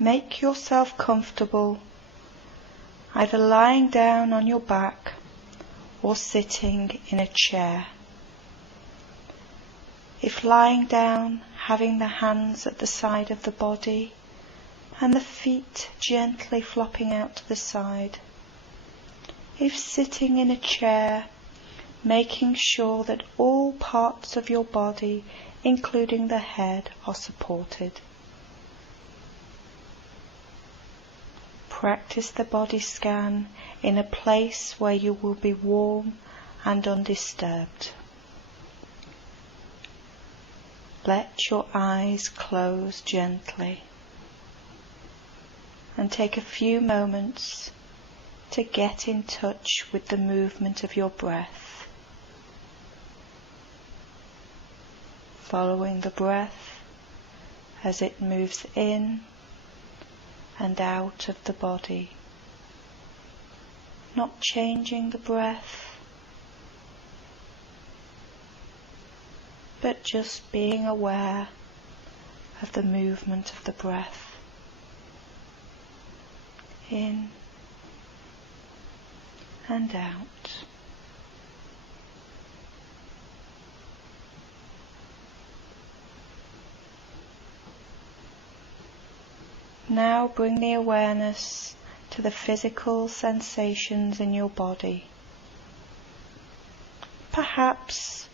Make yourself comfortable, either lying down on your back or sitting in a chair. If lying down, having the hands at the side of the body and the feet gently flopping out to the side. If sitting in a chair, making sure that all parts of your body, including the head, are supported. Practice the body scan in a place where you will be warm and undisturbed. Let your eyes close gently and take a few moments to get in touch with the movement of your breath. Following the breath as it moves in and out of the body, not changing the breath, but just being aware of the movement of the breath. In and out. Now bring the awareness to the physical sensations in your body. Perhaps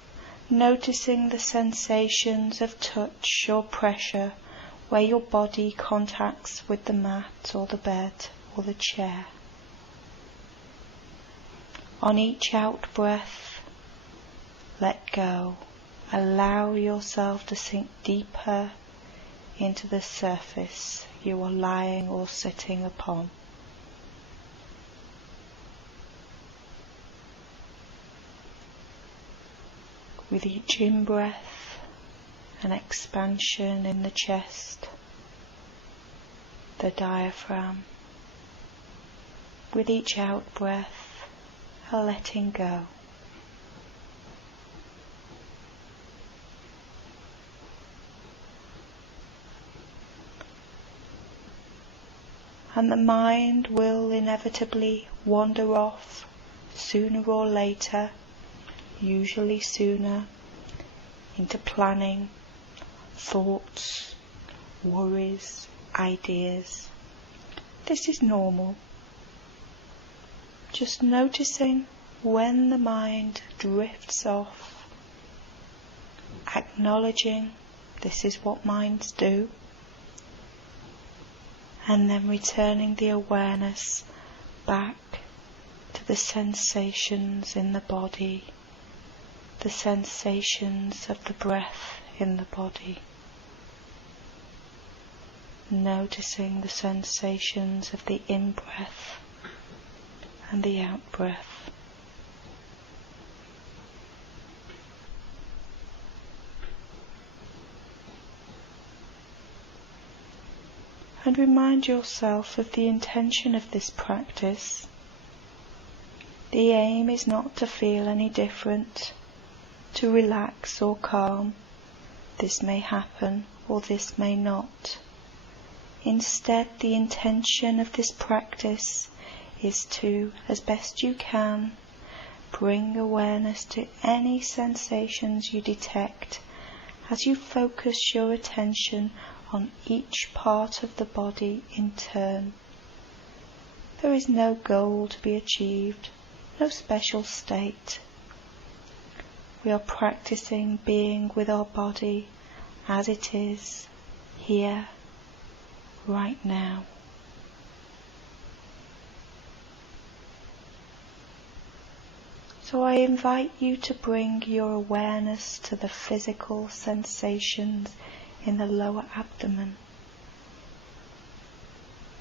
noticing the sensations of touch or pressure where your body contacts with the mat or the bed or the chair. On each out breath, let go. Allow yourself to sink deeper into the surface you are lying or sitting upon. With each in-breath, an expansion in the chest, the diaphragm. With each out-breath, a letting go. And the mind will inevitably wander off sooner or later, usually sooner, into planning, thoughts, worries, ideas. This is normal. Just noticing when the mind drifts off, acknowledging this is what minds do, and then returning the awareness back to the sensations in the body, the sensations of the breath in the body. Noticing the sensations of the in-breath and the out-breath. And remind yourself of the intention of this practice. The aim is not to feel any different, to relax or calm. This may happen or this may not. Instead, the intention of this practice is to, as best you can, bring awareness to any sensations you detect as you focus your attention on each part of the body in turn. There is no goal to be achieved, no special state. We are practicing being with our body as it is, here, right now. So I invite you to bring your awareness to the physical sensations in the lower abdomen.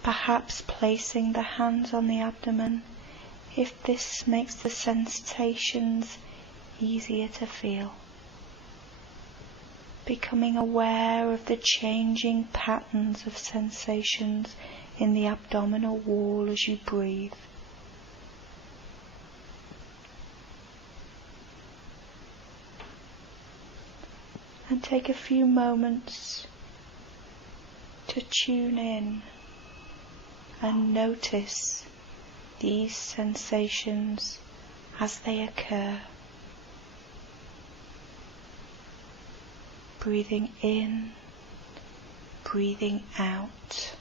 Perhaps placing the hands on the abdomen if this makes the sensations easier to feel. Becoming aware of the changing patterns of sensations in the abdominal wall as you breathe. And take a few moments to tune in and notice these sensations as they occur. Breathing in, breathing out,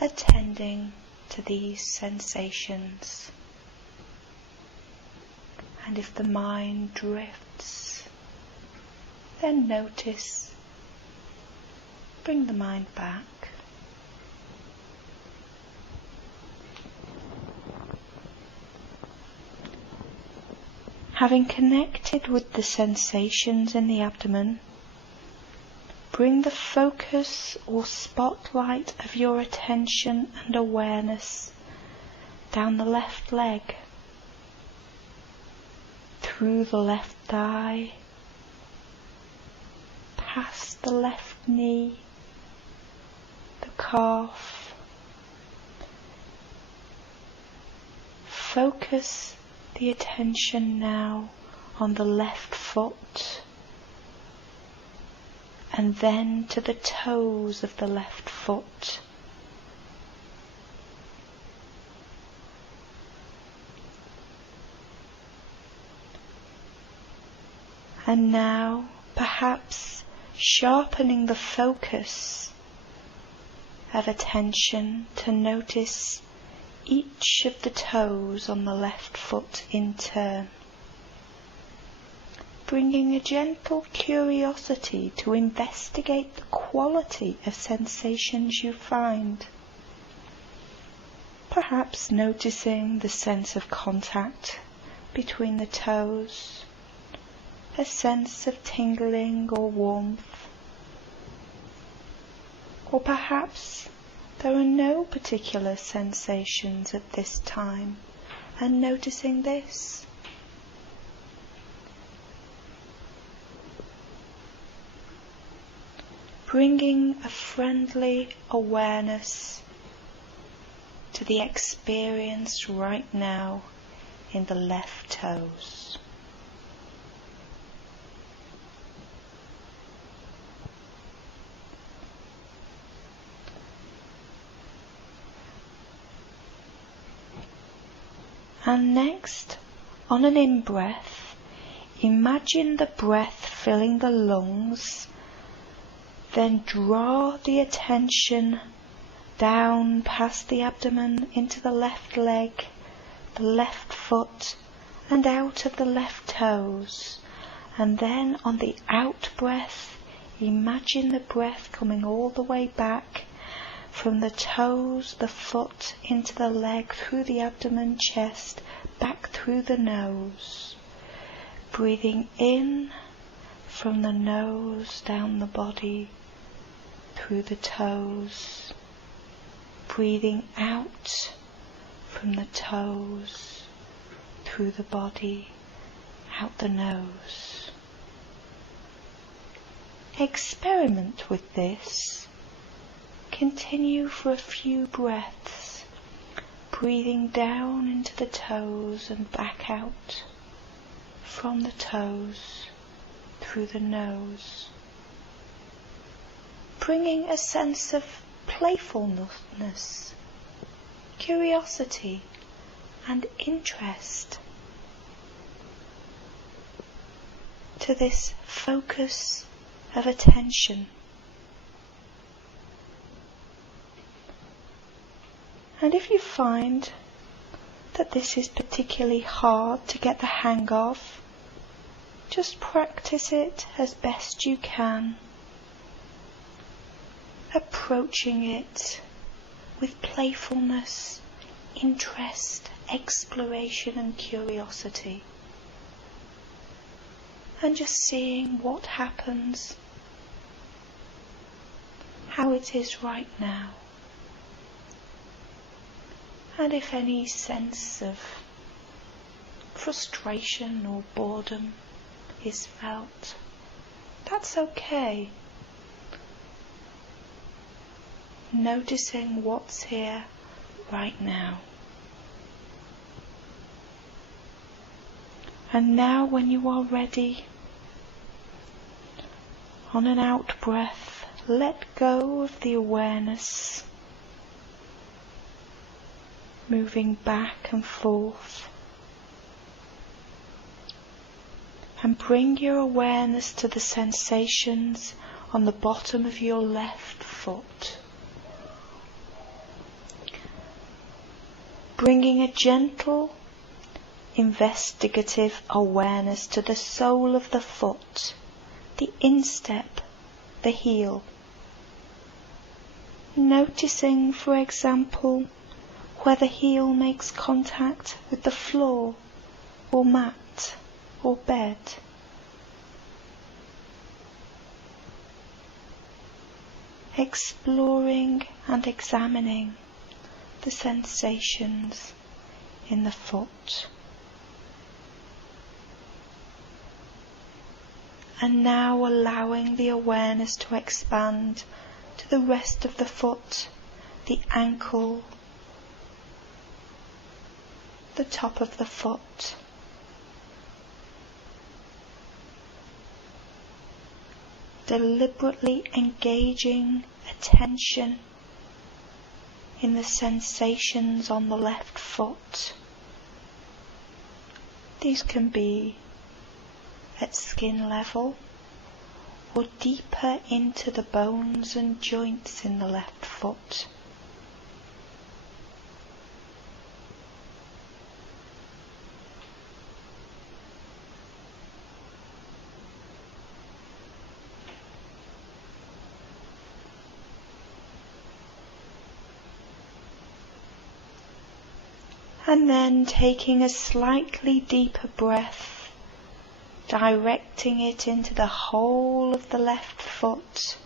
attending to these sensations. And if the mind drifts, then notice, bring the mind back. Having connected with the sensations in the abdomen, bring the focus or spotlight of your attention and awareness down the left leg, through the left thigh, past the left knee, the calf. Focus the attention now on the left foot, and then to the toes of the left foot. And now, perhaps sharpening the focus of attention to notice each of the toes on the left foot in turn, bringing a gentle curiosity to investigate the quality of sensations you find. Perhaps noticing the sense of contact between the toes, a sense of tingling or warmth, or perhaps there are no particular sensations at this time, and noticing this. Bringing a friendly awareness to the experience right now in the left toes. And next, on an in-breath, imagine the breath filling the lungs, then draw the attention down past the abdomen into the left leg, the left foot, and out of the left toes. And then on the out-breath, imagine the breath coming all the way back from the toes, the foot, into the leg, through the abdomen, chest, back through the nose. Breathing in from the nose, down the body, through the toes. Breathing out from the toes, through the body, out the nose. Experiment with this. Continue for a few breaths, breathing down into the toes and back out, from the toes, through the nose. Bringing a sense of playfulness, curiosity, and interest to this focus of attention. And if you find that this is particularly hard to get the hang of, just practice it as best you can, approaching it with playfulness, interest, exploration and curiosity, and just seeing what happens, how it is right now. And if any sense of frustration or boredom is felt, that's okay. Noticing what's here right now. And now when you are ready, on an out breath, let go of the awareness, moving back and forth, and bring your awareness to the sensations on the bottom of your left foot. Bringing a gentle, investigative awareness to the sole of the foot, the instep, the heel. Noticing, for example, where the heel makes contact with the floor or mat or bed. Exploring and examining the sensations in the foot. And now allowing the awareness to expand to the rest of the foot, the ankle, the top of the foot. Deliberately engaging attention in the sensations on the left foot. These can be at skin level or deeper into the bones and joints in the left foot. And then taking a slightly deeper breath, directing it into the whole of the left foot,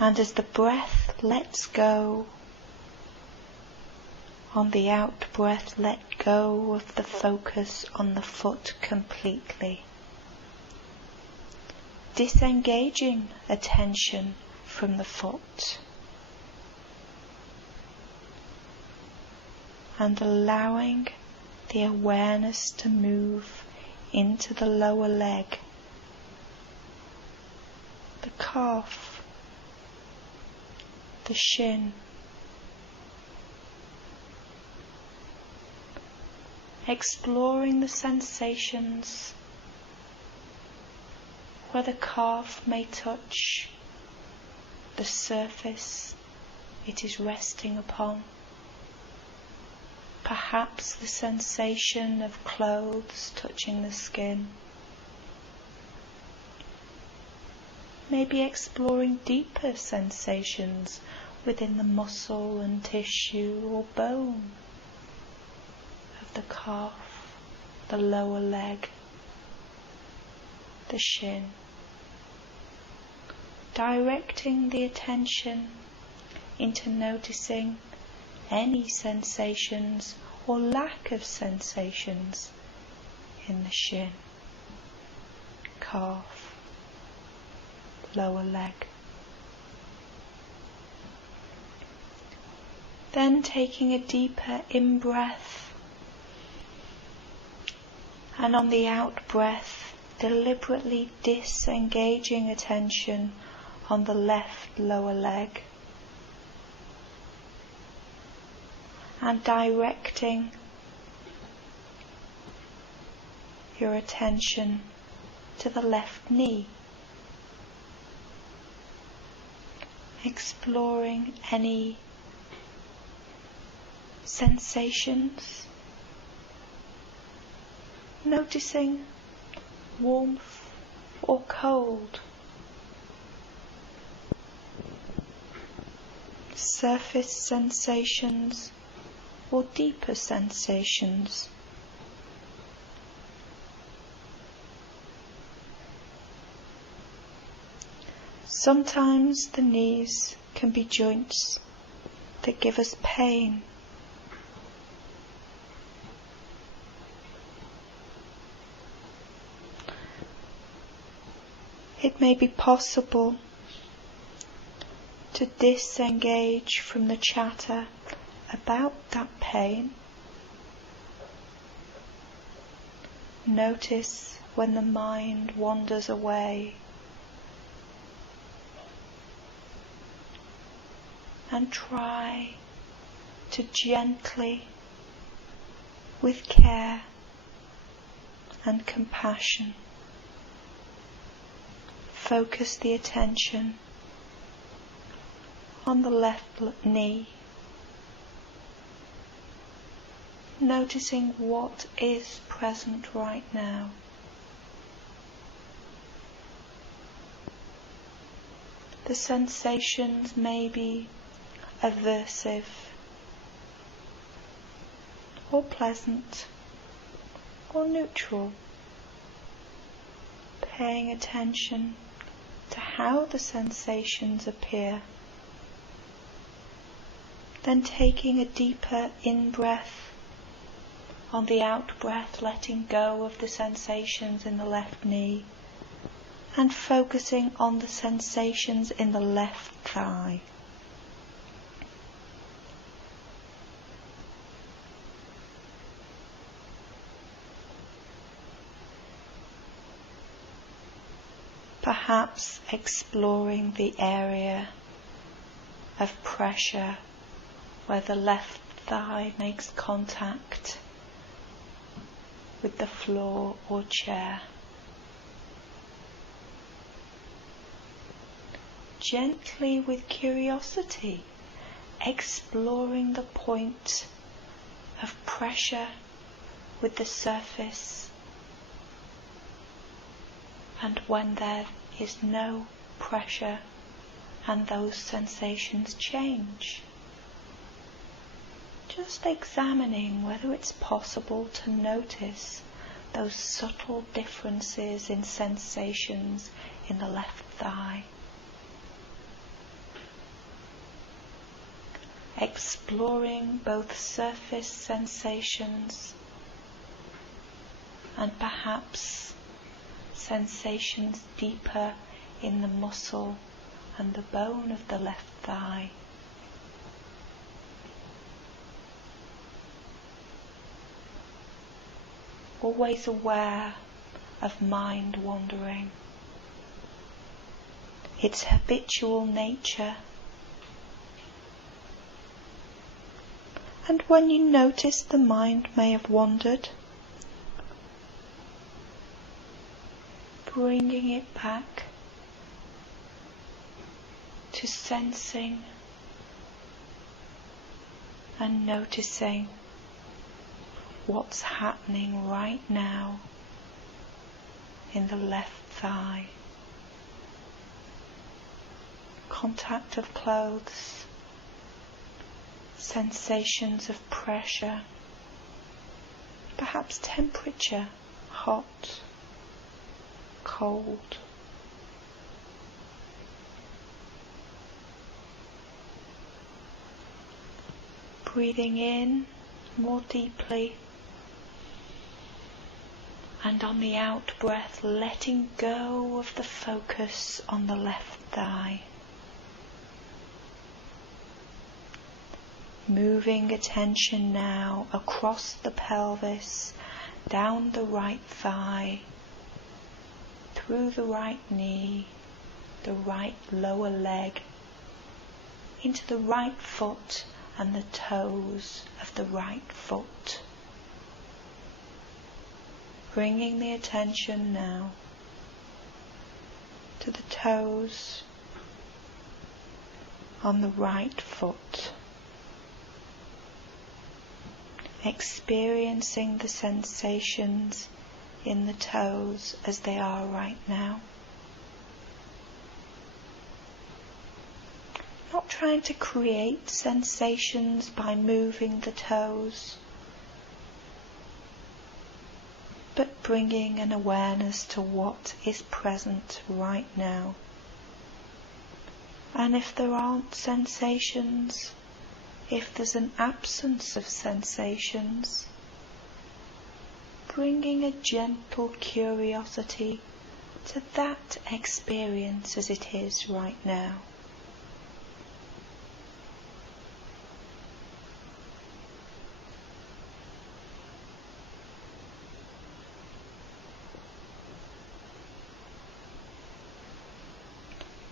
and as the breath lets go, on the out breath let go of the focus on the foot completely, disengaging attention from the foot. And allowing the awareness to move into the lower leg, the calf, the shin, exploring the sensations where the calf may touch the surface it is resting upon. Perhaps the sensation of clothes touching the skin. Maybe exploring deeper sensations within the muscle and tissue or bone of the calf, the lower leg, the shin. Directing the attention into noticing any sensations or lack of sensations in the shin, calf, lower leg. Then taking a deeper in-breath, and on the out-breath deliberately disengaging attention on the left lower leg, and directing your attention to the left knee, exploring any sensations, noticing warmth or cold, surface sensations or deeper sensations. Sometimes the knees can be joints that give us pain. It may be possible to disengage from the chatter about that pain. Notice when the mind wanders away. and try to gently, with care and compassion, focus the attention on the left knee, noticing what is present right now. The sensations may be aversive or pleasant or neutral, paying attention to how the sensations appear, then taking a deeper in-breath, on the out-breath letting go of the sensations in the left knee and focusing on the sensations in the left thigh. Perhaps exploring the area of pressure where the left thigh makes contact with the floor or chair. Gently, with curiosity, exploring the point of pressure with the surface, and when there is no pressure and those sensations change. Just examining whether it's possible to notice those subtle differences in sensations in the left thigh. Exploring both surface sensations and perhaps sensations deeper in the muscle and the bone of the left thigh. Always aware of mind wandering, its habitual nature. And when you notice the mind may have wandered, bringing it back to sensing and noticing what's happening right now in the left thigh. Contact of clothes, sensations of pressure, perhaps temperature, hot, cold. Breathing in more deeply, and on the out breath letting go of the focus on the left thigh. Moving attention now across the pelvis, down the right thigh, through the right knee, the right lower leg, into the right foot and the toes of the right foot. Bringing the attention now to the toes on the right foot. Experiencing the sensations in the toes as they are right now. Not trying to create sensations by moving the toes, but bringing an awareness to what is present right now. And if there aren't sensations, if there's an absence of sensations, bringing a gentle curiosity to that experience as it is right now.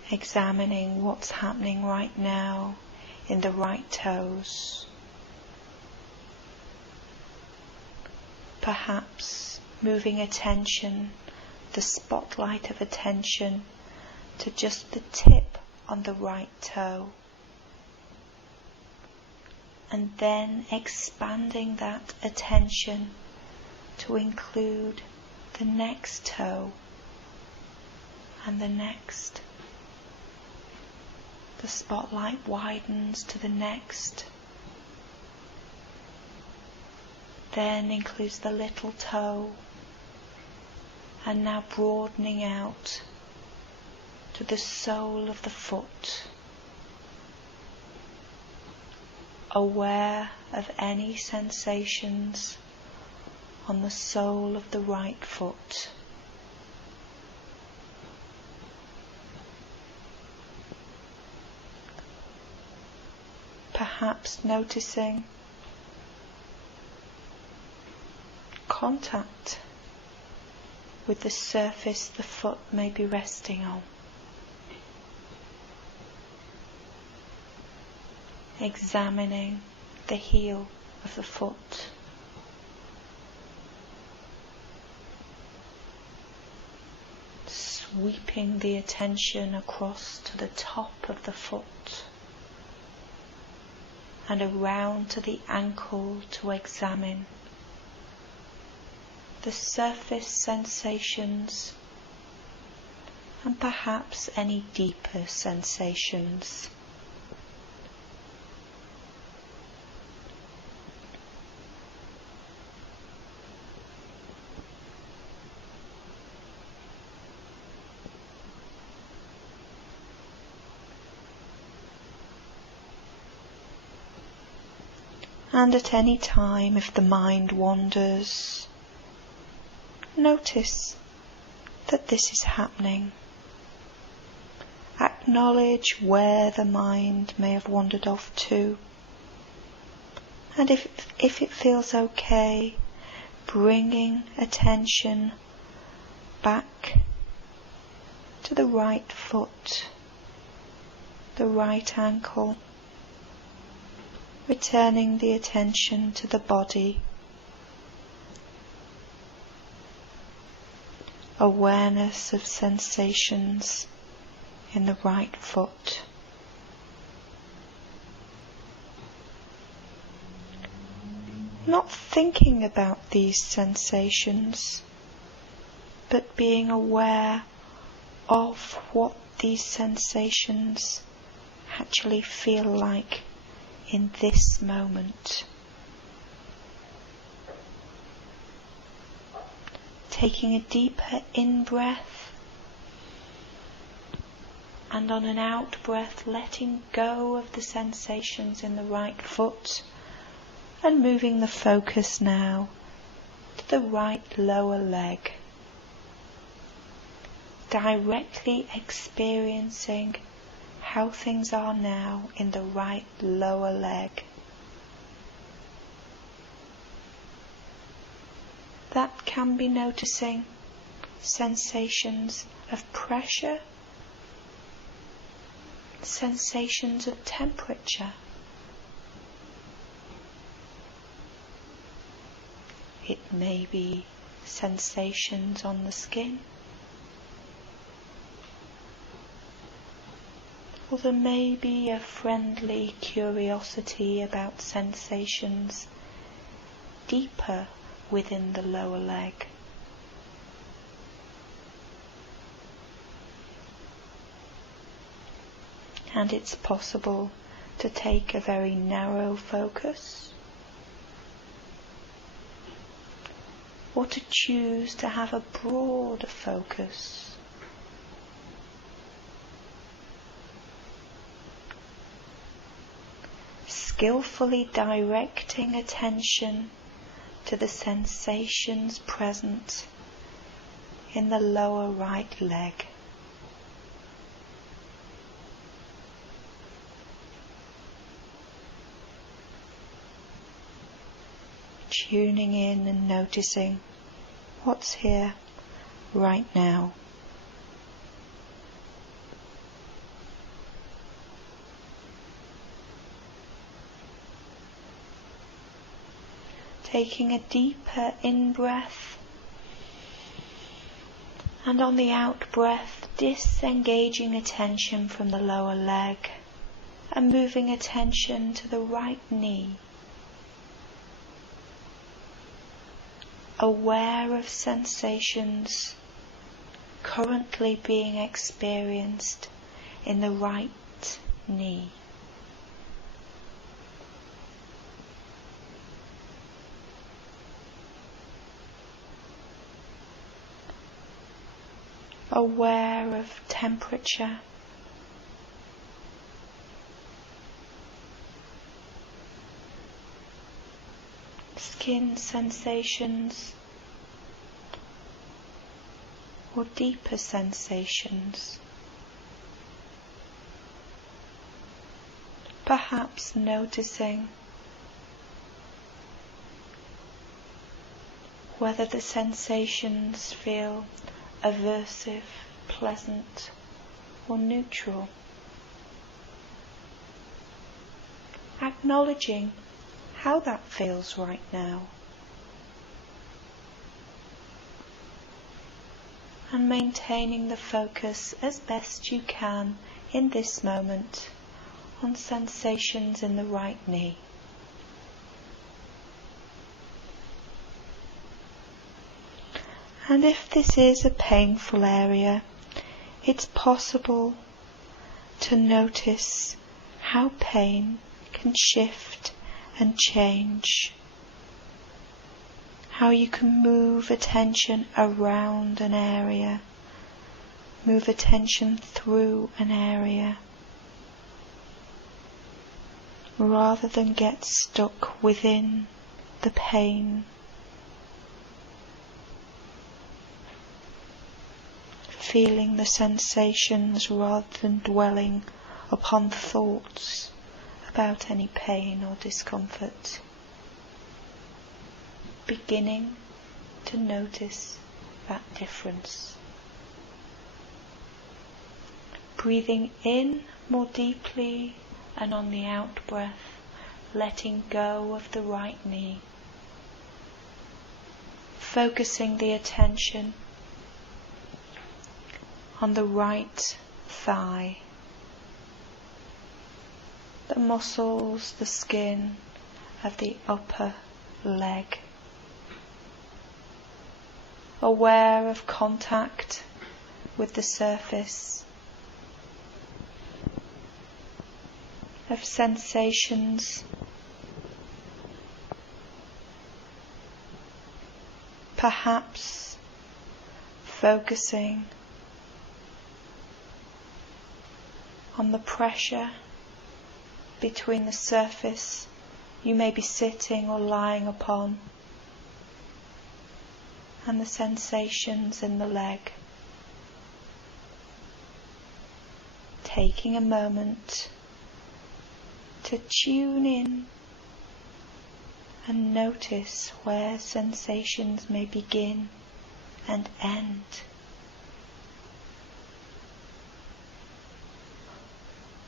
Examining what's happening right now in the right toes. Perhaps moving attention, the spotlight of attention, to just the tip on the right toe. And then expanding that attention to include the next toe and the next. The spotlight widens to the next, then includes the little toe, and now broadening out to the sole of the foot, aware of any sensations on the sole of the right foot. Perhaps noticing contact with the surface the foot may be resting on. Examining the heel of the foot. Sweeping the attention across to the top of the foot and around to the ankle to examine the surface sensations and perhaps any deeper sensations. And at any time, if the mind wanders, notice that this is happening. Acknowledge where the mind may have wandered off to. And if it feels okay, bringing attention back to the right foot, the right ankle, returning the attention to the body, awareness of sensations in the right foot. Not thinking about these sensations, but being aware of what these sensations actually feel like in this moment. Taking a deeper in-breath, and on an out-breath letting go of the sensations in the right foot and moving the focus now to the right lower leg. Directly experiencing how things are now in the right lower leg. That can be noticing sensations of pressure, sensations of temperature. It may be sensations on the skin, or there may be a friendly curiosity about sensations deeper within the lower leg. And it's possible to take a very narrow focus, or to choose to have a broader focus. Skillfully directing attention to the sensations present in the lower right leg. Tuning in and noticing what's here right now. taking a deeper in-breath, and on the out-breath disengaging attention from the lower leg and moving attention to the right knee, aware of sensations currently being experienced in the right knee. Aware of temperature, skin sensations, or deeper sensations. Perhaps noticing whether the sensations feel aversive, pleasant, or neutral. Acknowledging how that feels right now, and maintaining the focus as best you can in this moment on sensations in the right knee. And if this is a painful area, it's possible to notice how pain can shift and change, how you can move attention around an area, move attention through an area, rather than get stuck within the pain. Feeling the sensations rather than dwelling upon thoughts about any pain or discomfort. Beginning to notice that difference. Breathing in more deeply, and on the out breath, letting go of the right knee. Focusing the attention on the right thigh, the muscles, the skin of the upper leg. Aware of contact with the surface, of sensations, perhaps focusing on the pressure between the surface you may be sitting or lying upon and the sensations in the leg. Taking a moment to tune in and notice where sensations may begin and end.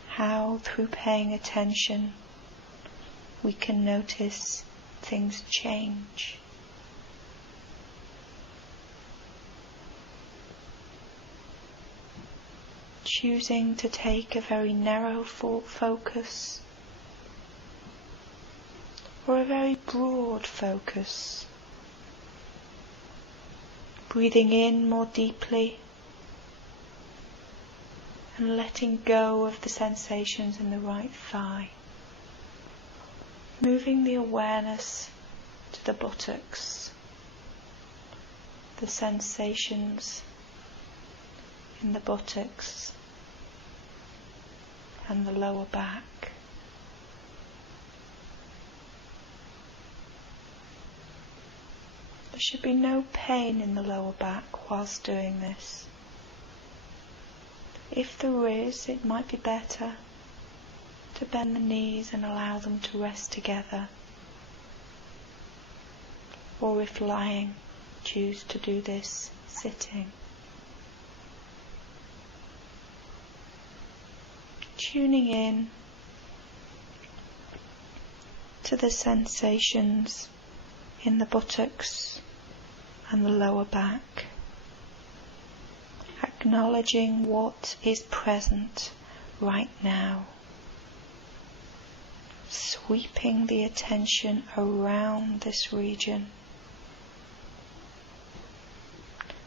How, through paying attention, we can notice things change. Choosing to take a very narrow focus or a very broad focus. Breathing in more deeply and letting go of the sensations in the right thigh. Moving the awareness to the buttocks, the sensations in the buttocks and the lower back. There should be no pain in the lower back whilst doing this. If there is, it might be better to bend the knees and allow them to rest together. Or if lying, choose to do this sitting. Tuning in to the sensations in the buttocks and the lower back, acknowledging what is present right now, sweeping the attention around this region,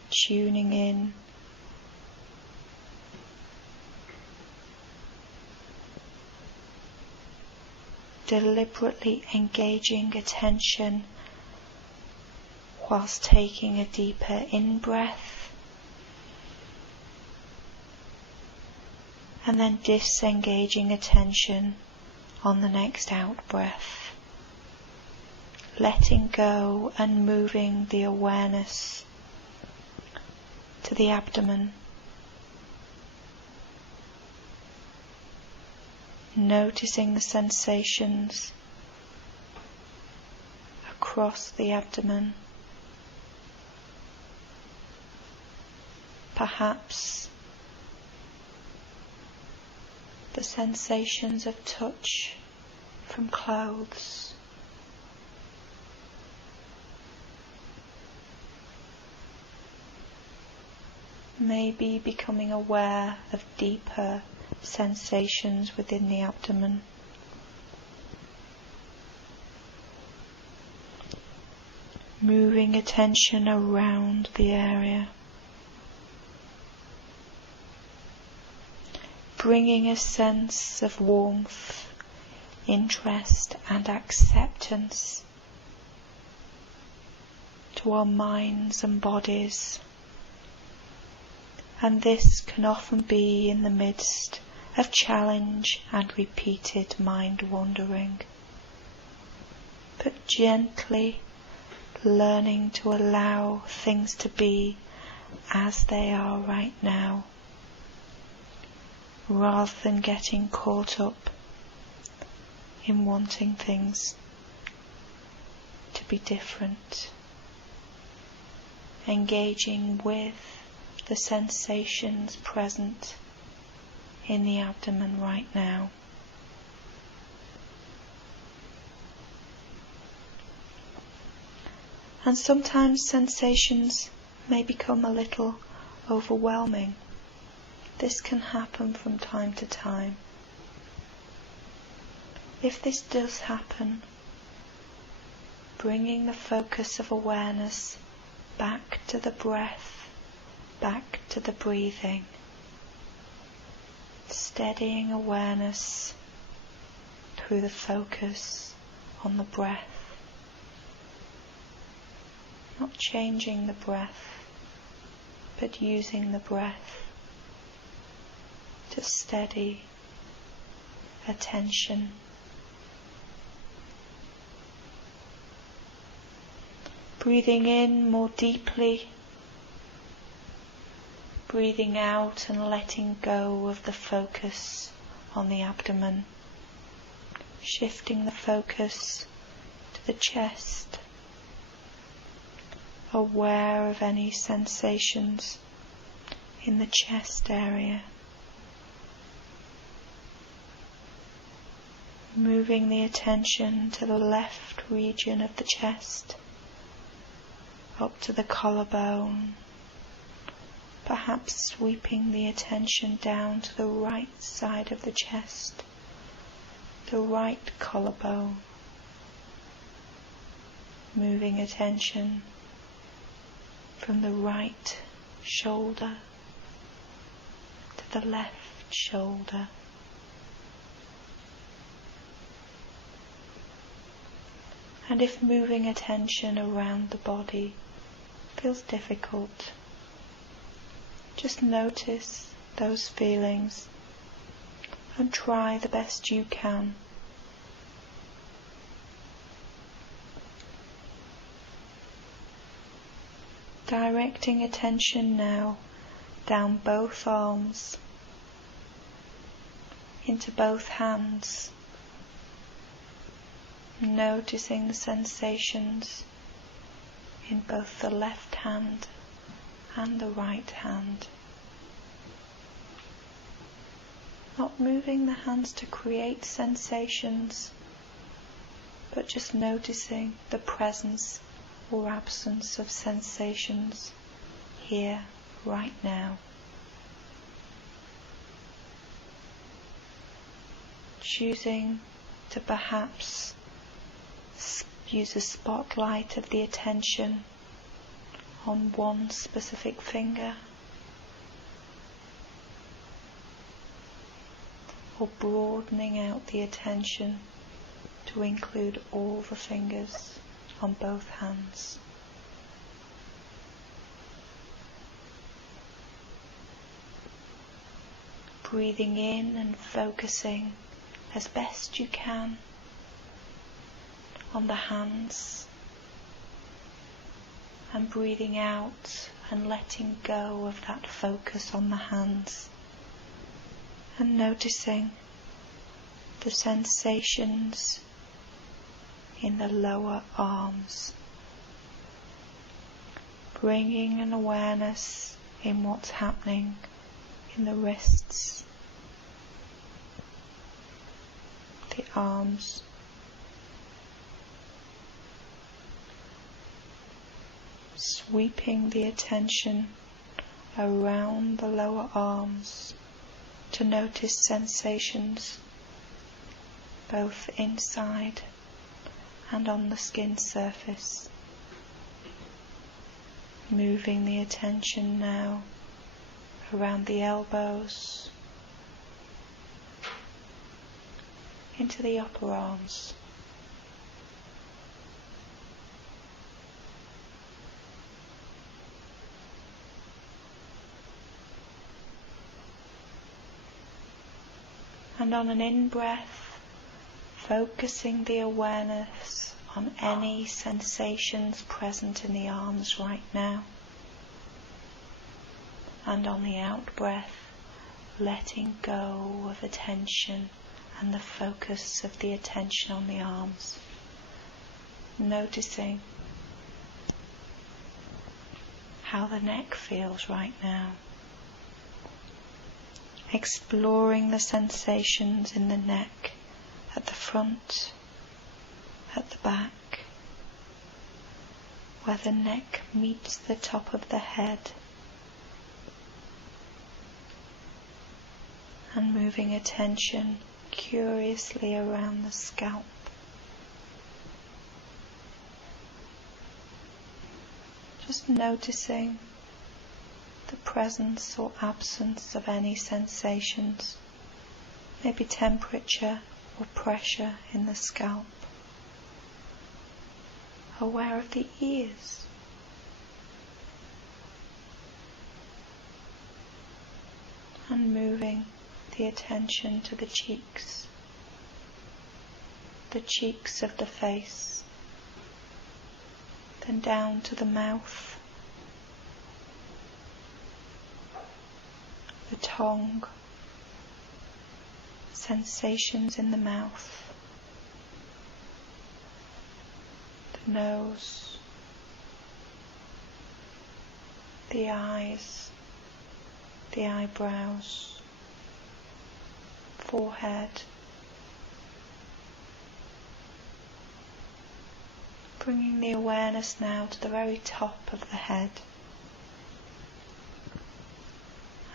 tuning in, deliberately engaging attention whilst taking a deeper in-breath and then disengaging attention on the next out-breath, letting go and moving the awareness to the abdomen, noticing the sensations across the abdomen, perhaps the sensations of touch from clothes, maybe becoming aware of deeper sensations within the abdomen. Moving attention around the area, bringing a sense of warmth, interest and acceptance to our minds and bodies. And this can often be in the midst of challenge and repeated mind wandering, but gently learning to allow things to be as they are right now, rather than getting caught up in wanting things to be different, engaging with the sensations present in the abdomen right now. And sometimes sensations may become a little overwhelming. This can happen from time to time. If this does happen, bringing the focus of awareness back to the breath, back to the breathing, steadying awareness through the focus on the breath, not changing the breath, but using the breath to steady attention. Breathing in more deeply, breathing out and letting go of the focus on the abdomen, shifting the focus to the chest, aware of any sensations in the chest area, moving the attention to the left region of the chest, up to the collarbone, perhaps sweeping the attention down to the right side of the chest, the right collarbone, moving attention from the right shoulder to the left shoulder. And if moving attention around the body feels difficult, just notice those feelings and try the best you can. Directing attention now down both arms, into both hands, noticing the sensations in both the left hand and the right hand. Not moving the hands to create sensations, but just noticing the presence or absence of sensations here, right now. Choosing to perhaps use a spotlight of the attention on one specific finger, or broadening out the attention to include all the fingers on both hands. Breathing in and focusing as best you can on the hands, and breathing out and letting go of that focus on the hands, and noticing the sensations in the lower arms, bringing an awareness in what's happening in the wrists, the arms, sweeping the attention around the lower arms to notice sensations both inside and on the skin surface. Moving the attention now around the elbows into the upper arms. And on an in-breath, focusing the awareness on any sensations present in the arms right now. And on the out-breath, letting go of attention and the focus of the attention on the arms. Noticing how the neck feels right now. Exploring the sensations in the neck, at the front, at the back, where the neck meets the top of the head, and moving attention curiously around the scalp. Just noticing the presence or absence of any sensations, maybe temperature or pressure in the scalp. Aware of the ears. And moving the attention to the cheeks of the face, then down to the mouth, the tongue, sensations in the mouth, the nose, the eyes, the eyebrows, forehead, bringing the awareness now to the very top of the head.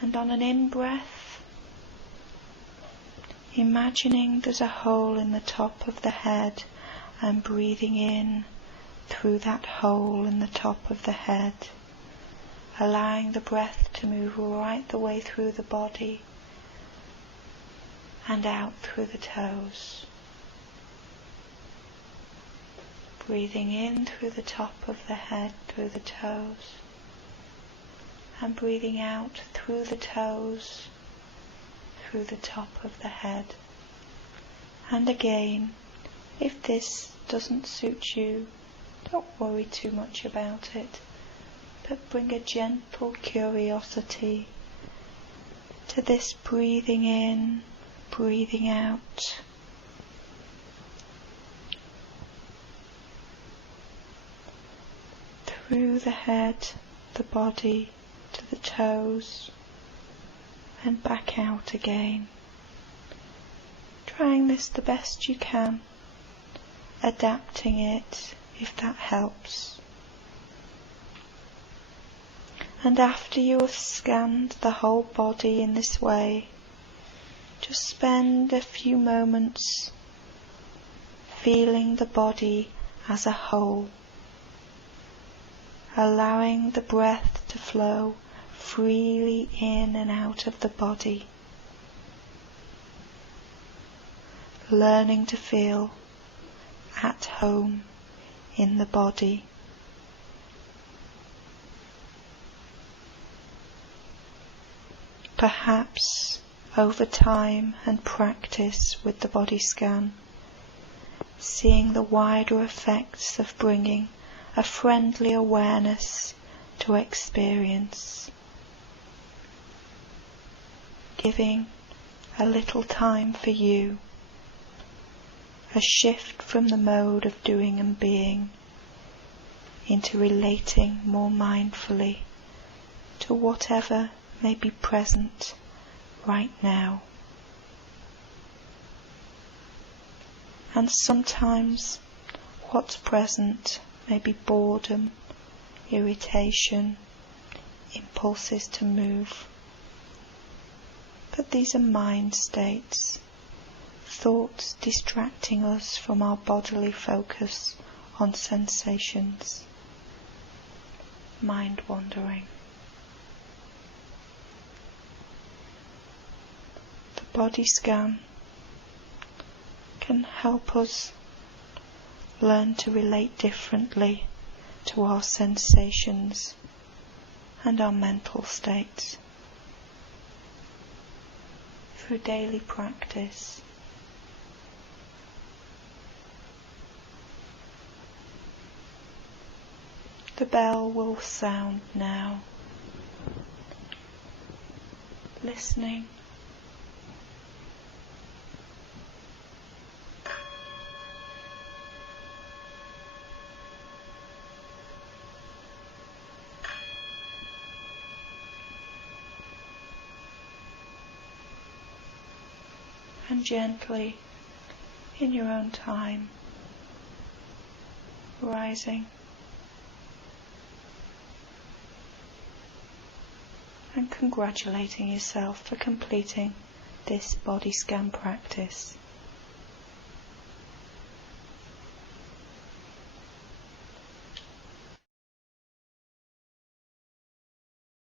And on an in-breath, imagining there's a hole in the top of the head and breathing in through that hole in the top of the head, allowing the breath to move right the way through the body and out through the toes. Breathing in through the top of the head, through the toes, and breathing out through the toes, through the top of the head. And again, if this doesn't suit you, don't worry too much about it, but bring a gentle curiosity to this breathing in, breathing out. Through the head, the body, to the toes, and back out again. Trying this the best you can, adapting it if that helps. And after you have scanned the whole body in this way, just spend a few moments feeling the body as a whole, allowing the breath to flow freely in and out of the body, learning to feel at home in the body. Perhaps over time and practice with the body scan, seeing the wider effects of bringing a friendly awareness to experience, giving a little time for you, a shift from the mode of doing and being into relating more mindfully to whatever may be present right now. And sometimes what's present may be boredom, irritation, impulses to move. But these are mind states, thoughts distracting us from our bodily focus on sensations, mind wandering. The body scan can help us learn to relate differently to our sensations and our mental states through daily practice. The bell will sound now. Listening. And gently, in your own time, rising and congratulating yourself for completing this body scan practice.